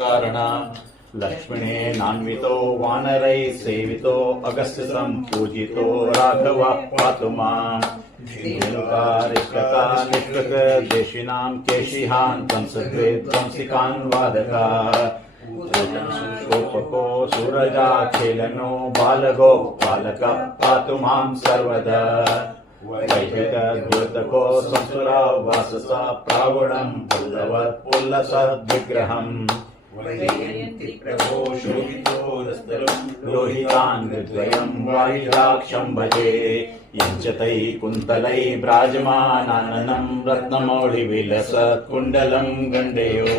कारण लक्ष्मणेनान्वितो वानरैः सेवितो अगस्त्यं पूजितो राघव पातु माम् निष्कृतदेशिनां केशिहान् कंसकृद्वंसिकान् वादकाः गोपको सूरजाखेलनो बालगोपालक पातु मां सर्वदा वैहिकद्योतको संसुरा वाससा प्रावणं पुल्लवोल्लसद्विग्रहम् प्रभो शोभितो लोहितान्वयं वायुराक्षं भजे यञ्चतै कुन्तलै ब्राजमानाननं रत्नमौलिविलसत्कुण्डलं गण्डयो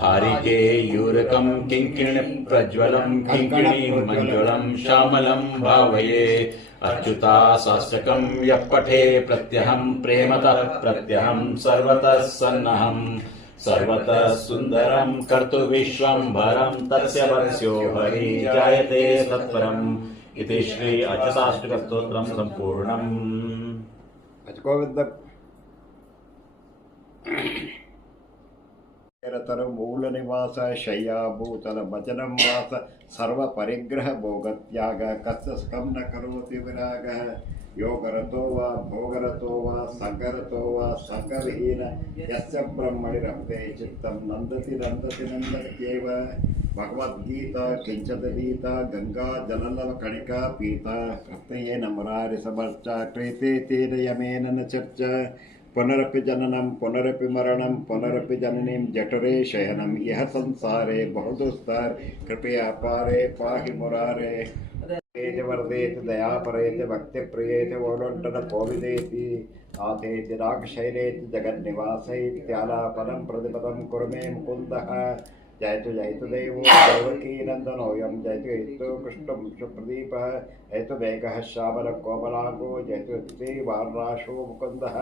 हारिकेयूरकं किङ्किणीप्रज्वलं किङ्किणीमञ्जुलं श्यामलं भावये अच्युता शास्त्रकं यः पठे प्रत्यहं प्रेमतः प्रत्यहं सर्वतः सन्नहम् सर्वतः सुन्दरं कर्तुविश्वम्भरं तस्य वत्स्यो हरि जायते तत्परम् इति श्री अच्युताष्टकस्तोत्रं सम्पूर्णम्। गोविंद मूल निवास शय्या भूतल भजनम वास सर्व परिग्रह भोगत्याग कस्कम न करोति विराग योगरतो वा भोगरतो वा संगरतो वा संगविहीन यस्य ब्रह्मणि रमते चित्तं नंदति नंदति नंदत्येव भगवद्गीता किंचदीता गंगा जललव कणिका पीता कृतयेन मुरारि समर्चा कृते तेन यमेन न चर्चा पुनरपि जननं पुनरपि मरणं पुनरपि जननीं जठरे शयनं यह संसारे बहुदुस्तर कृपया पारे पाहि मुरारे वरदेति दयापरेति भक्तिप्रियेति वोलुण्ठन कोविदेति आतेति रागशैलेति जगन्निवासैत्यालापनं प्रतिपदं कुरु मे मुकुन्दः जयतु देवो देवकीनन्दनोऽयं जयतु कृष्णवंशप्रदीपः जयतु मेघः श्यामलः कोमलाङ्गो जयतु वार्राशो मुकुन्दः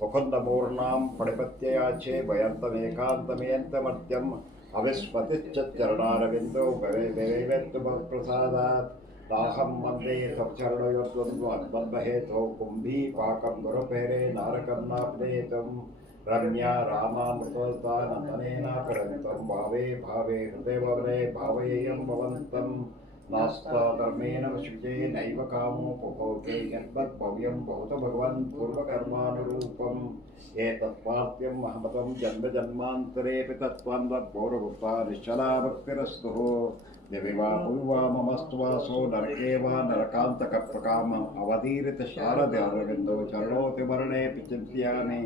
मुकुन्दमूर्णां पणिपत्ययाचे भयन्तमेकान्तमेयन्तमर्त्यम् अविस्मतिश्चरणारविन्दो भवेवेत्तु प्रसादात् ताहं वन्दे तच्चरणयोर्द्वन्द्वहेतो कुम्भी पाकं गुरुपेरे नारकं नाप्नेतुं रम्या रामामृतोता नन्दनेनाकरन्तं भावे भावे हृदयभवने भावयेयं भवन्तं नास्ता धर्मेण शुचे नैव कामो पुभोगे यद्भव्यं बहुत भगवन् पूर्वकर्मानुरूपम् एतत्पार्थ्यं महमतं जन्मजन्मान्तरेऽपि तत्त्वान्वद्भोरभूता निश्चला भक्तिरस्तुः दिवि वा भुवि वा ममस्तु वासो नरके वा नरकान्तकप्रकामम् अवतीर्यशारदारविन्दो चरणोति वर्णेऽपि चिन्तयामि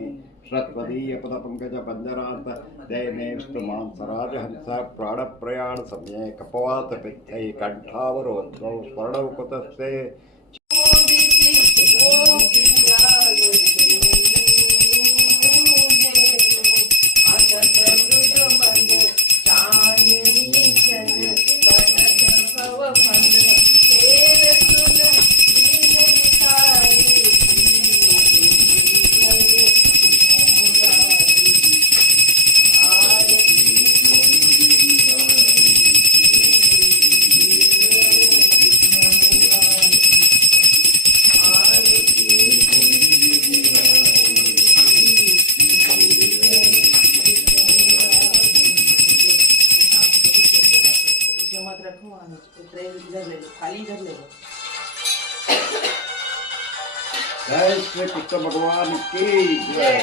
श्रत्वदीयपदपङ्कजपञ्जरान्त जयमेस्तु मां सराजहंस प्राणप्रयाण समये कपवातपित्तै कण्ठावरोद्धौ स्वर्णौ कुतस्ते खाली धरले जय श्री कृष्ण भगवान की जय।